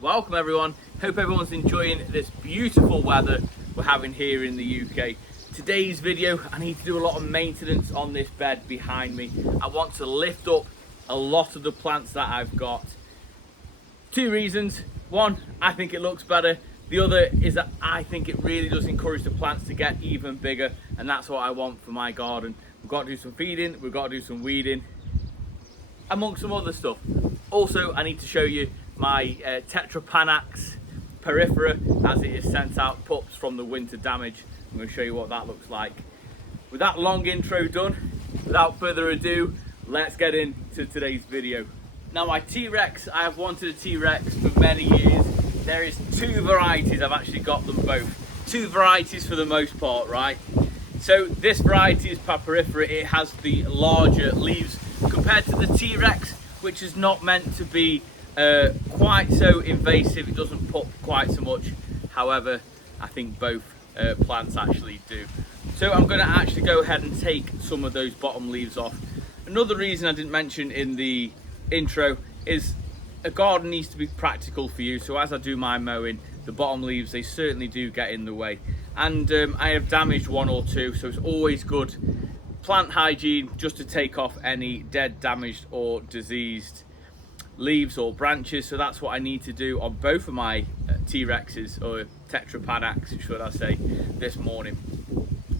Welcome everyone. Hope everyone's enjoying this beautiful weather we're having here in the UK. Today's video, I need to do a lot of maintenance on this bed behind me. I want to lift up a lot of the plants that I've got. Two reasons. One, I think it looks better. The other is that I think it really does encourage the plants to get even bigger, and that's what I want for my garden. We've got to do some feeding, we've got to do some weeding, amongst some other stuff. Also, I need to show you my Tetrapanax periphery as it is sent out pups from the winter damage. I'm going to show you what that looks like. With that long intro done, without further ado, let's get into today's video. Now my T-Rex, I have wanted a T-Rex for many years. There is two varieties, I've actually got them both. Two varieties for the most part, right? So this variety is Papyrifera. It has the larger leaves compared to the T-Rex, which is not meant to be quite so invasive. It doesn't pop quite so much. However, I think both plants actually do. So I'm going to actually go ahead and take some of those bottom leaves off. Another reason I didn't mention in the intro is a garden needs to be practical for you. So as I do my mowing, the bottom leaves, they certainly do get in the way. And I have damaged one or two, so it's always good plant hygiene just to take off any dead, damaged or diseased leaves or branches. So that's what I need to do on both of my T-Rexes, or Tetrapanax should I say, this morning.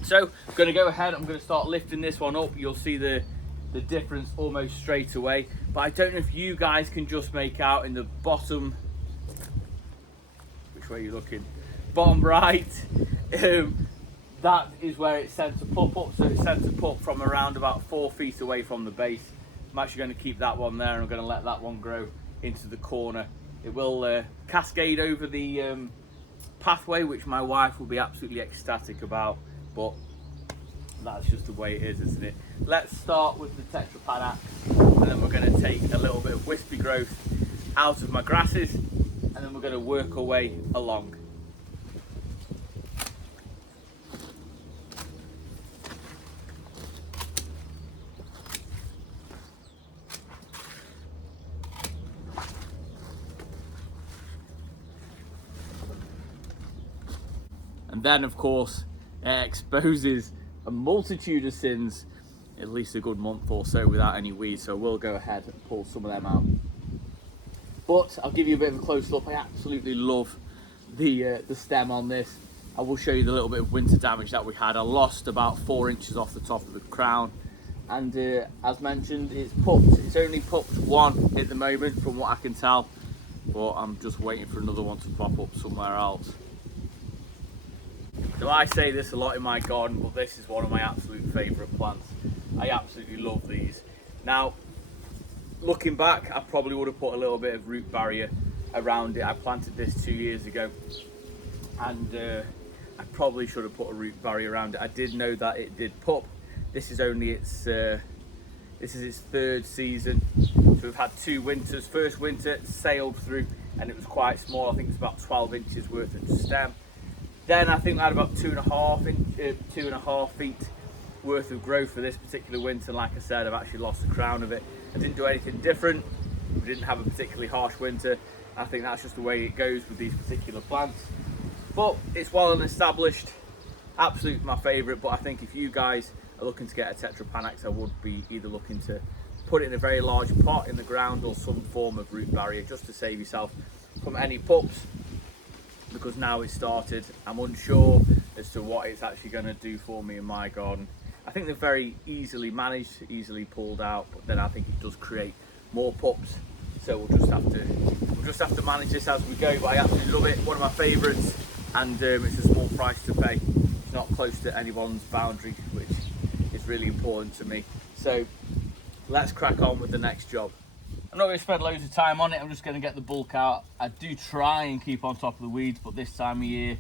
So I'm going to go ahead, I'm going to start lifting this one up. You'll see the difference almost straight away, but I don't know if you guys can just make out in the bottom, which way are you looking, bottom right, that is where it's sent to pup up. So it's sent to pup from around about 4 feet away from the base. I'm actually going to keep that one there, and I'm going to let that one grow into the corner. It will cascade over the pathway, which my wife will be absolutely ecstatic about, but that's just the way it is, isn't it? Let's start with the Tetrapanax, and then we're going to take a little bit of wispy growth out of my grasses, and then we're going to work our way along. And then of course it exposes a multitude of sins, at least a good month or so without any weeds, so we'll go ahead and pull some of them out. But I'll give you a bit of a close look. I absolutely love the stem on this. I will show you the little bit of winter damage that we had. I lost about 4 inches off the top of the crown, and as mentioned, it's pupped. It's only pupped one at the moment from what I can tell, but I'm just waiting for another one to pop up somewhere else. So I say this a lot in my garden, but this is one of my absolute favourite plants. I absolutely love these. Now, looking back, I probably would have put a little bit of root barrier around it. I planted this 2 years ago, and I probably should have put a root barrier around it. I did know that it did pup. This is only its third season. So we've had 2 winters. First winter sailed through, and it was quite small. I think it's about 12 inches worth of stem. Then I think I had about 2.5 feet worth of growth for this particular winter. Like I said, I've actually lost the crown of it. I didn't do anything different. We didn't have a particularly harsh winter. I think that's just the way it goes with these particular plants. But it's well and established. Absolutely my favourite. But I think if you guys are looking to get a Tetrapanax, I would be either looking to put it in a very large pot in the ground or some form of root barrier, just to save yourself from any pups. Because now it's started, I'm unsure as to what it's actually going to do for me in my garden. I think they're very easily managed, easily pulled out, but then I think it does create more pups. So we'll just have to manage this as we go. But I absolutely love it. One of my favourites, and it's a small price to pay. It's not close to anyone's boundary, which is really important to me. So let's crack on with the next job. I'm not going to spend loads of time on it. I'm just going to get the bulk out. I do try and keep on top of the weeds, but this time of year,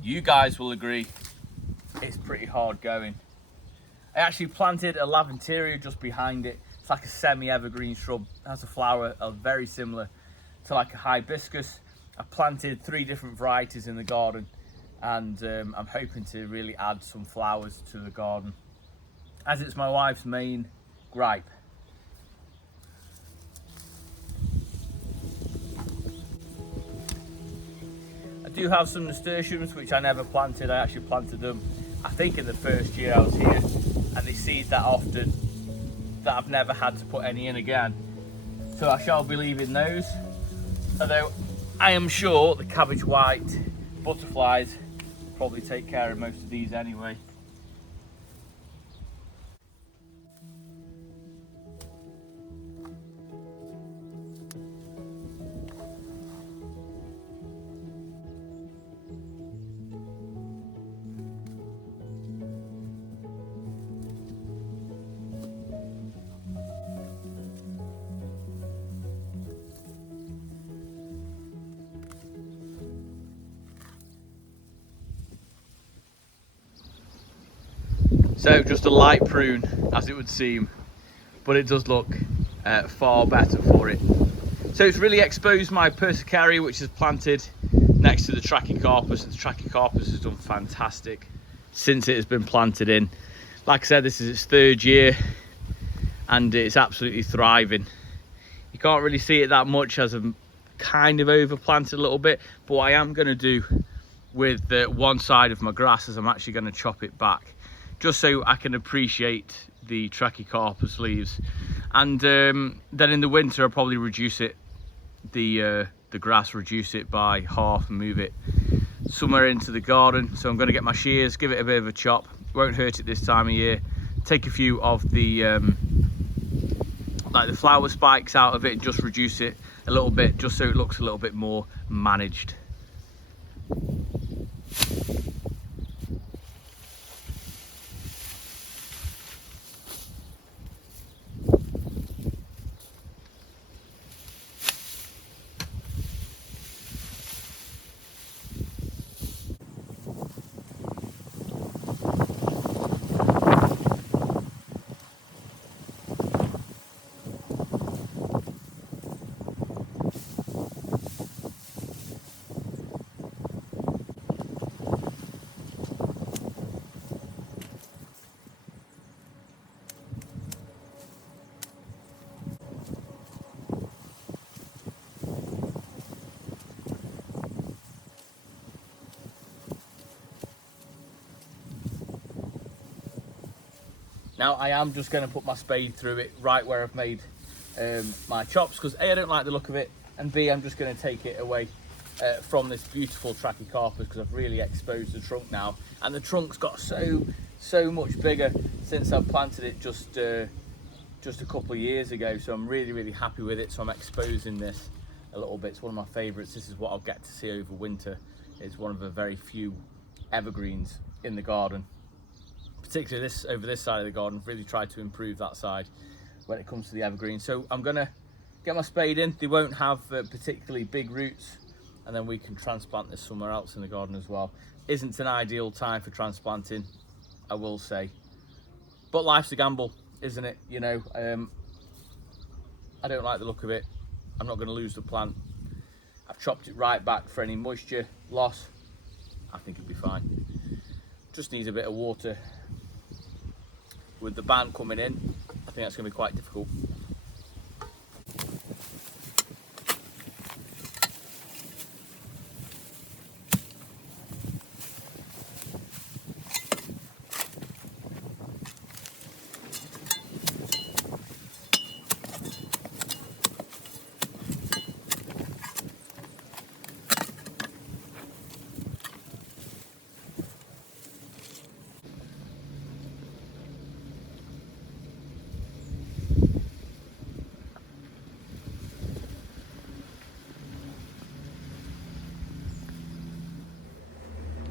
you guys will agree, it's pretty hard going. I actually planted a Laventeria just behind it. It's like a semi-evergreen shrub. It has a flower very similar to like a hibiscus. I planted 3 different varieties in the garden, and I'm hoping to really add some flowers to the garden, as it's my wife's main gripe. do have some nasturtiums which I never planted. I actually planted them, I think, in the first year I was here, and they seed that often that I've never had to put any in again. So I shall be leaving those, although I am sure the cabbage white butterflies will probably take care of most of these anyway. So just a light prune, as it would seem, but it does look far better for it. So it's really exposed my persicaria, which is planted next to the trachycarpus. The trachycarpus has done fantastic since it has been planted in. Like I said, this is its third year and it's absolutely thriving. You can't really see it that much as I'm kind of overplanted a little bit, but what I am going to do with one side of my grass is I'm actually going to chop it back, just so I can appreciate the trachycarpus leaves. And then in the winter I'll probably reduce it, the grass, reduce it by half and move it somewhere into the garden. So I'm going to get my shears, give it a bit of a chop, won't hurt it this time of year, take a few of the like the flower spikes out of it and just reduce it a little bit, just so it looks a little bit more managed. Now I am just going to put my spade through it right where I've made my chops, because A, I don't like the look of it, and B, I'm just going to take it away from this beautiful trachycarpus, because I've really exposed the trunk now, and the trunk's got so much bigger since I planted it just a couple of years ago. So I'm really happy with it. So I'm exposing this a little bit. It's one of my favorites. This is what I'll get to see over winter. It's one of the very few evergreens in the garden, particularly over this side of the garden. I've really tried to improve that side when it comes to the evergreen. So I'm gonna get my spade in. They won't have particularly big roots, and then we can transplant this somewhere else in the garden as well. Isn't an ideal time for transplanting, I will say, but life's a gamble, isn't it? You know, I don't like the look of it. I'm not going to lose the plant. I've chopped it right back for any moisture loss. I think it'll be fine. Just needs a bit of water. With the ban coming in, I think that's going to be quite difficult.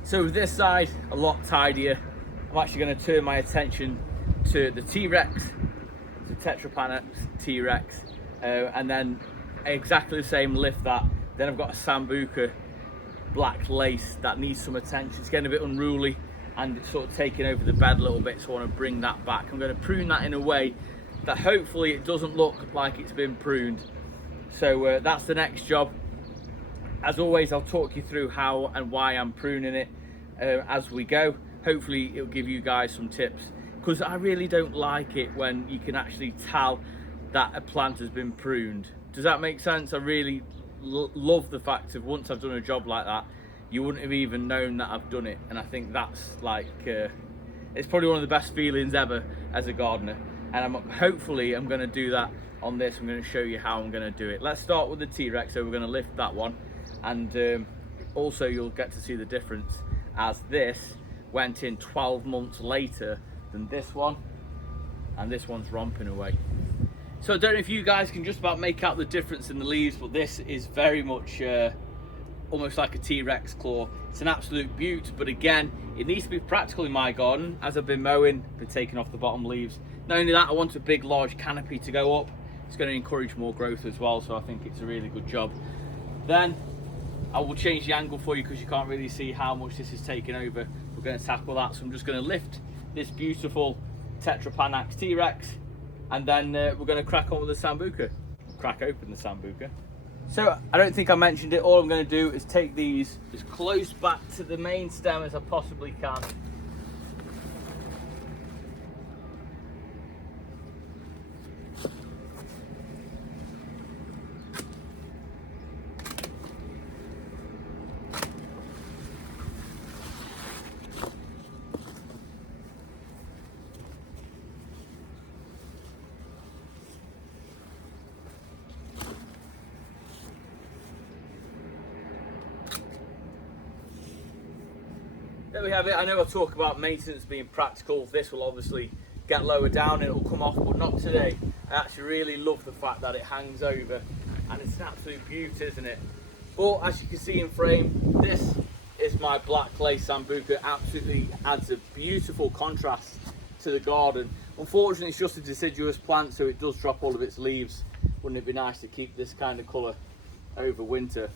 So this side, a lot tidier. I'm actually going to turn my attention to the T-Rex, the Tetrapanax T-Rex, and then exactly the same, lift that. Then I've got a sambuca black lace that needs some attention. It's getting a bit unruly and it's sort of taking over the bed a little bit, so I want to bring that back. I'm going to prune that in a way that hopefully it doesn't look like it's been pruned. So that's the next job. As always, I'll talk you through how and why I'm pruning it as we go. Hopefully it'll give you guys some tips, because I really don't like it when you can actually tell that a plant has been pruned. Does that make sense? I really love the fact of once I've done a job like that, you wouldn't have even known that I've done it. And I think that's like, it's probably one of the best feelings ever as a gardener. And hopefully I'm going to do that on this. I'm going to show you how I'm going to do it. Let's start with the T-Rex. So we're going to lift that one, and also you'll get to see the difference, as this went in 12 months later than this one, and this one's romping away. So I don't know if you guys can just about make out the difference in the leaves, but this is very much almost like a T-Rex claw. It's an absolute beaut, but again, it needs to be practical in my garden. As I've been mowing, been taking off the bottom leaves. Not only that, I want a big large canopy to go up. It's going to encourage more growth as well, so I think it's a really good job. Then I will change the angle for you because you can't really see how much this is taking over. We're going to tackle that, so I'm just going to lift this beautiful Tetrapanax T-Rex, and then we're going to crack on with the sambuca. Crack open the sambuca. So I don't think I mentioned it. All I'm going to do is take these as close back to the main stem as I possibly can. There we have it. I know I talk about maintenance being practical. This will obviously get lower down and it will come off, but not today. I actually really love the fact that it hangs over, and it's an absolute beauty, isn't it? But as you can see in frame, this is my black clay sambuca. Absolutely adds a beautiful contrast to the garden. Unfortunately, it's just a deciduous plant, so it does drop all of its leaves. Wouldn't it be nice to keep this kind of colour over winter?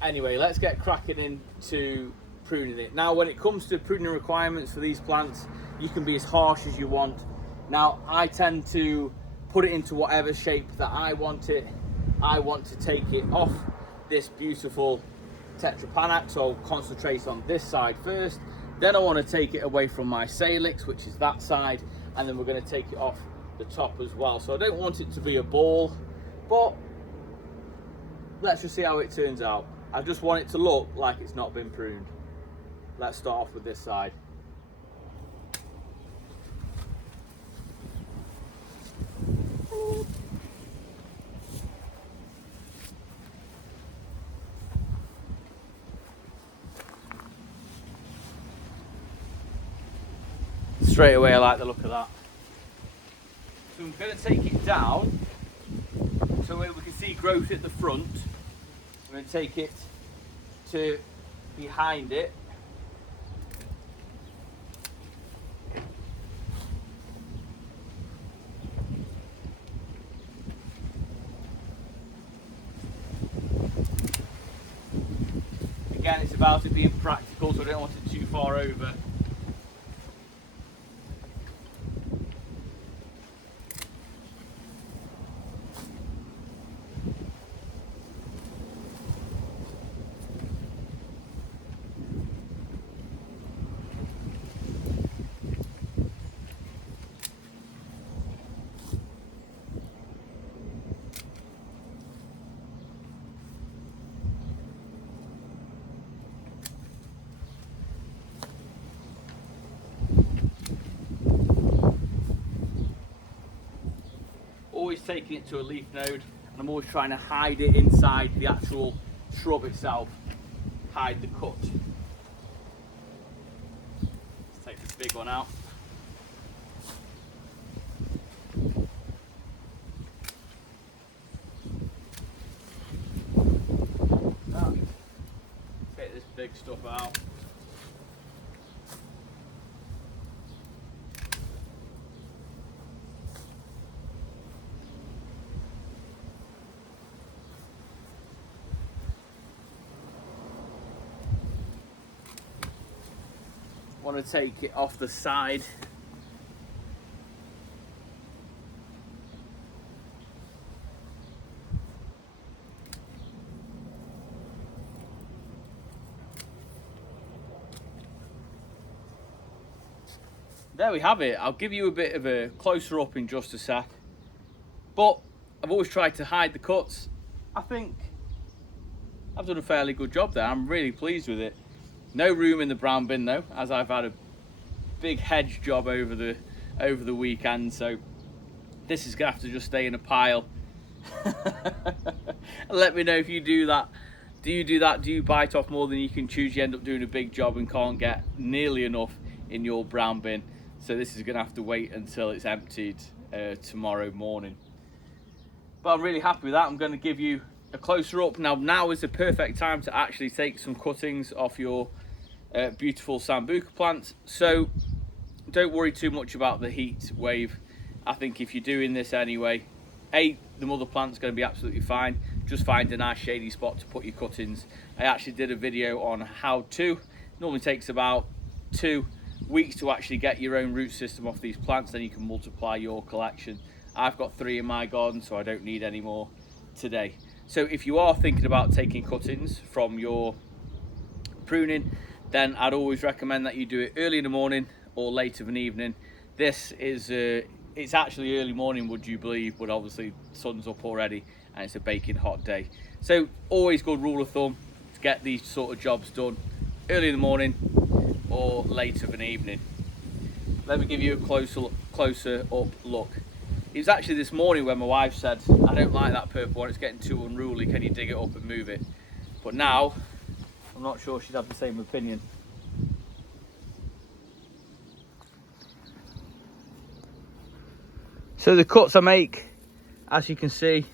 Anyway, let's get cracking into pruning it. Now, when it comes to pruning requirements for these plants, you can be as harsh as you want. Now, I tend to put it into whatever shape that I want it. I want to take it off this beautiful Tetrapanax, so I'll concentrate on this side first. Then I want to take it away from my salix, which is that side, and then we're going to take it off the top as well. So I don't want it to be a ball, but let's just see how it turns out. I just want it to look like it's not been pruned. Let's start off with this side. Straight away I like the look of that. So I'm going to take it down so we can see growth at the front. I'm going to take it to behind it. Again, it's about it being practical, so I don't want it too far over. Always taking it to a leaf node, and I'm always trying to hide it inside the actual shrub itself, hide the cut. Let's take this big one out. Take this big stuff out. Want to take it off the side. There we have it. I'll give you a bit of a closer up in just a sec, but I've always tried to hide the cuts. I think I've done a fairly good job there. I'm really pleased with it. No room in the brown bin though, as I've had a big hedge job over the weekend, so this is gonna have to just stay in a pile. Let me know if you do that. Do you do that? Do you bite off more than you can chew? You end up doing a big job and can't get nearly enough in your brown bin. So this is gonna have to wait until it's emptied tomorrow morning. But I'm really happy with that. I'm going to give you a closer up. Now is the perfect time to actually take some cuttings off your beautiful sambuca plants. So don't worry too much about the heat wave. I think if you're doing this anyway, the mother plant's going to be absolutely fine. Just find a nice shady spot to put your cuttings. I actually did a video on how to. Normally takes about 2 weeks to actually get your own root system off these plants, then you can multiply your collection. I've got 3 in my garden, so I don't need any more today. So if you are thinking about taking cuttings from your pruning, then I'd always recommend that you do it early in the morning or late of an evening. This is it's actually early morning, would you believe, but obviously the sun's up already and it's a baking hot day. So always good rule of thumb to get these sort of jobs done early in the morning or late of an evening. Let me give you a closer up look. It was actually this morning when my wife said, I don't like that purple one, it's getting too unruly, can you dig it up and move it? But now, I'm not sure she'd have the same opinion. So the cuts I make, as you can see,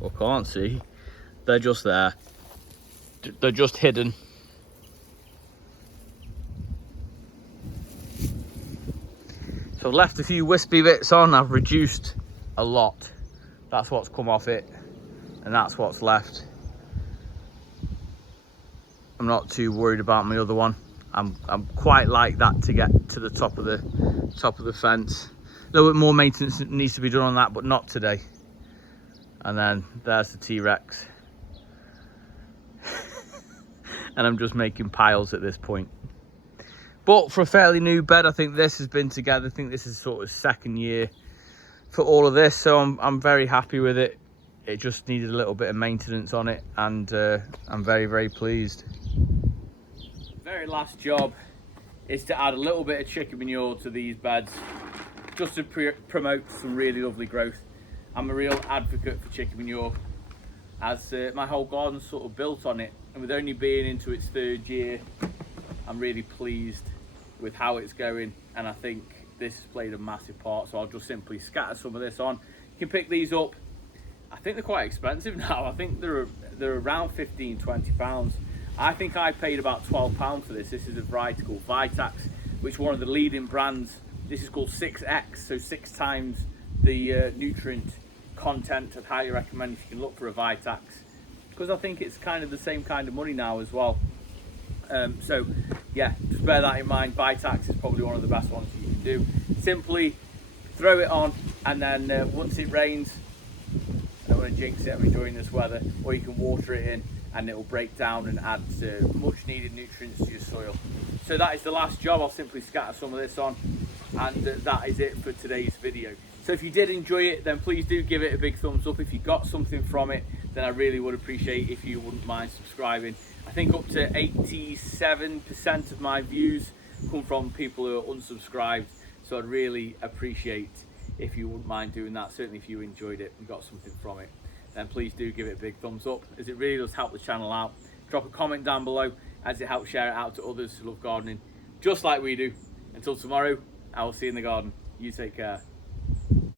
or can't see, they're just there. They're just hidden. So I've left a few wispy bits on. I've reduced a lot. That's what's come off it, and that's what's left. I'm not too worried about my other one. I'm quite like that to get to the top of the fence. A little bit more maintenance needs to be done on that, but not today. And then there's the T-Rex. And I'm just making piles at this point. But for a fairly new bed, I think this has been together. I think this is sort of 2nd year for all of this, so I'm very happy with it. It just needed a little bit of maintenance on it, and I'm very, very pleased. Very last job is to add a little bit of chicken manure to these beds, just to promote some really lovely growth. I'm a real advocate for chicken manure, as my whole garden's sort of built on it, and with only being into its 3rd year, I'm really pleased with how it's going, and I think this has played a massive part. So I'll just simply scatter some of this on. You can pick these up. I think they're quite expensive now. I think they're around 15-20 pounds. I think I paid about £12 for this. This is a variety called Vitax, which is one of the leading brands. This is called 6x, so 6 times the nutrient content. I'd highly recommend if you can look for a Vitax, because I think it's kind of the same kind of money now as well. So yeah, just bear that in mind. Vitax is probably one of the best ones you can do. Simply throw it on, and then once it rains, I don't want to jinx it, I'm enjoying this weather, or you can water it in and it will break down and add much needed nutrients to your soil. So that is the last job. I'll simply scatter some of this on, and that is it for today's video. So if you did enjoy it, then please do give it a big thumbs up. If you got something from it, then I really would appreciate if you wouldn't mind subscribing. I think up to 87% of my views come from people who are unsubscribed, so I'd really appreciate if you wouldn't mind doing that. Certainly if you enjoyed it and got something from it, then please do give it a big thumbs up, as it really does help the channel out. Drop a comment down below, as it helps share it out to others who love gardening just like we do. Until tomorrow, I will see you in the garden. You take care.